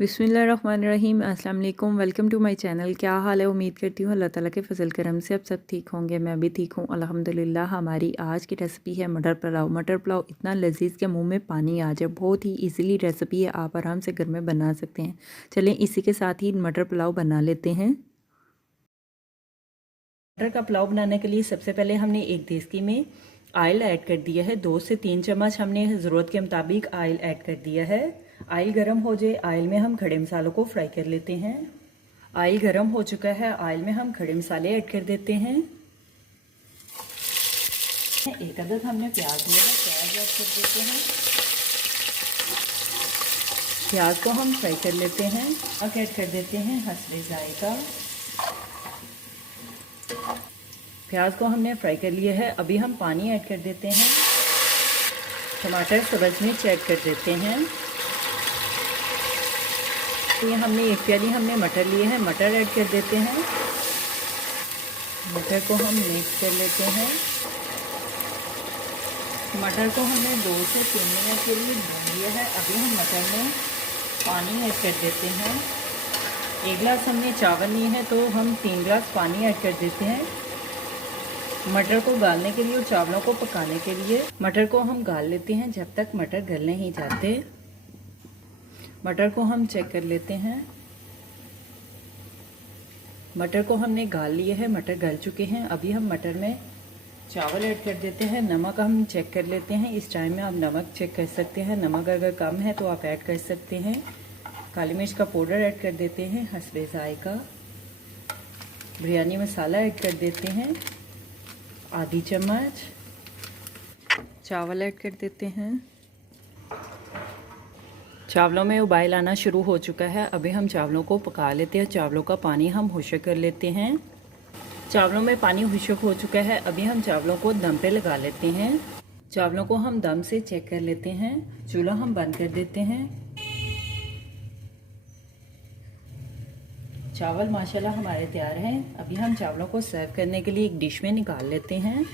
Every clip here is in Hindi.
बिस्मिल्लाहिर्रहमानिर्रहीम। अस्सलाम वालेकुम। Welcome to my channel. क्या हाल है? उम्मीद करती हूँ अल्लाह ताला के फजल करम से आप सब ठीक होंगे। मैं भी ठीक हूँ अल्हम्दुलिल्लाह। हमारी आज की रेसिपी है मटर पुलाव। मटर पुलाव इतना लजीज के मुंह में पानी आ जाए। बहुत ही इजीली रेसिपी है, आप आराम से घर में बना सकते हैं। चलें इसी के साथ ही मटर पुलाव बना लेते हैं। मटर का पुलाव बनाने के लिए सबसे पहले हमने एक देसी में ऑयल ऐड कर दिया है। 2 से 3 चम्मच हमने ज़रूरत के मुताबिक ऑयल ऐड कर दिया है। ऑयल गरम हो जाए, ऑयल में हम खड़े मसालों को फ्राई कर लेते हैं। ऑयल गरम हो चुका है, ऑयल में हम खड़े मसाले ऐड कर देते हैं। एक अदद हमने प्याज लिया है, प्याज ऐड कर देते हैं। प्याज को हम फ्राई कर लेते हैं। अब ऐड कर देते हैं हस्बे जायका। प्याज को हमने फ्राई कर लिया है। अभी हम पानी ऐड कर देते हैं। टमाटर, सब्ज़ मिर्च ऐड कर देते हैं। तो ये हमने एक प्याली हमने मटर लिए हैं, मटर ऐड कर देते हैं। मटर को हम मिक्स कर लेते हैं। मटर को हमने 2 से 3 मिनट के लिए भून लिया है। अभी हम मटर में पानी ऐड कर देते हैं। 1 गिलास हमने चावल लिए हैं तो हम 3 गिलास पानी ऐड कर देते हैं। मटर को गालने के लिए और चावलों को पकाने के लिए मटर को हम गाल लेते हैं जब तक मटर गल नहीं जाते। मटर को हम चेक कर लेते हैं। मटर को हमने गाल लिए है, मटर गल चुके हैं। अभी हम मटर में चावल ऐड कर देते हैं। नमक हम चेक कर लेते हैं। इस टाइम में आप नमक चेक कर सकते हैं, नमक अगर कम है तो आप ऐड कर सकते हैं। काली मिर्च का पाउडर ऐड कर देते हैं, हस्बे जायका। बिरयानी मसाला ऐड कर देते हैं, आधी चम्मच। चावल ऐड कर देते हैं। चावलों में उबाल आना शुरू हो चुका है। अभी हम चावलों को पका लेते हैं। चावलों का पानी हम खुश्क कर लेते हैं। चावलों में पानी खुश्क हो चुका है। अभी हम चावलों को दम पे लगा लेते हैं। चावलों को हम दम से चेक कर लेते हैं। चूल्हा हम बंद कर देते हैं। चावल माशाल्लाह हमारे तैयार हैं। अभी हम चावलों को सर्व करने के लिए एक डिश में निकाल लेते हैं।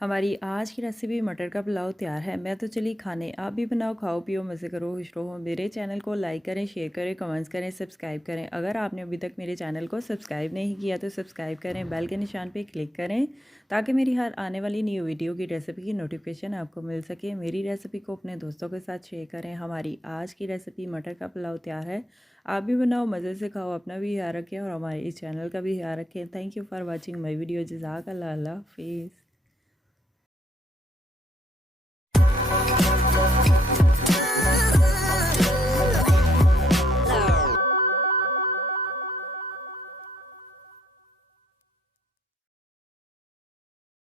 हमारी आज की रेसिपी मटर का पुलाव तैयार है। मैं तो चली खाने, आप भी बनाओ, खाओ पियो, मज़े करो, खुश रहो। मेरे चैनल को लाइक करें, शेयर करें, कमेंट्स करें, सब्सक्राइब करें। अगर आपने अभी तक मेरे चैनल को सब्सक्राइब नहीं किया तो सब्सक्राइब करें, बेल के निशान पे क्लिक करें ताकि मेरी हर आने वाली न्यू वीडियो की रेसिपी की नोटिफिकेशन आपको मिल सके। मेरी रेसिपी को अपने दोस्तों के साथ शेयर करें। हमारी आज की रेसिपी मटर का पुलाव तैयार है। आप भी बनाओ, मज़े से खाओ, अपना भी ख्याल रखें और हमारे इस चैनल का भी ख्याल रखें। Thank you for watching my video. जज़ाकल्लाह, अल्लाह हाफिज़।